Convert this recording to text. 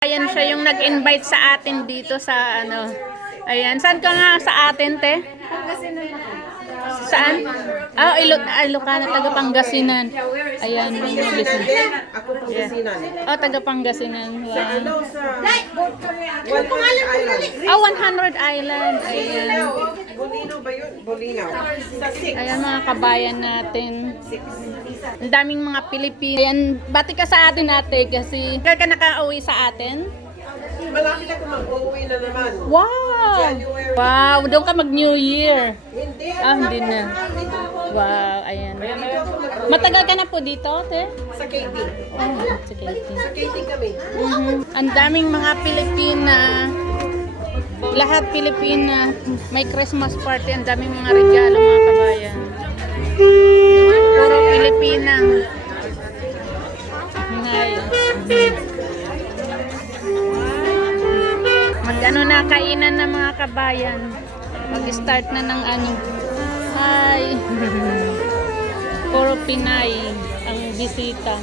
Ayan siya yung nag-invite sa atin dito sa ano. Ayan, saan ka nga sa atin, te? Saan? Ah, Ilo ah, Ilocana, taga Pangasinan. Ayan, business. Ako po sa Sinan. Oh, taga Pangasinan. Wow. Ano sa... One Island. Ah, 100 Island. Ayan. Bolino ba yun? Bolino. Sa. Ayan mga kabayan natin. Ang daming mga Pilipino. Ayan, bati ka sa atin ate kasi kaya ka nakauwi sa atin. Malapit ako mag-uwi na naman. Wow! January. Wow, doon ka mag New Year. Hindi. Ah, hindi na. Wow, ayan. Matagal ka na po dito, te? Sa KT. Oh, sige. Sa KT kami. Mhm. Ang daming mga Pilipina. Lahat Pilipina. May Christmas party. Ang daming mga regalo mga kabayan. Kainan na mga kabayan. Mag-start na ng ano. Hi. Puro Pinay ang bisita.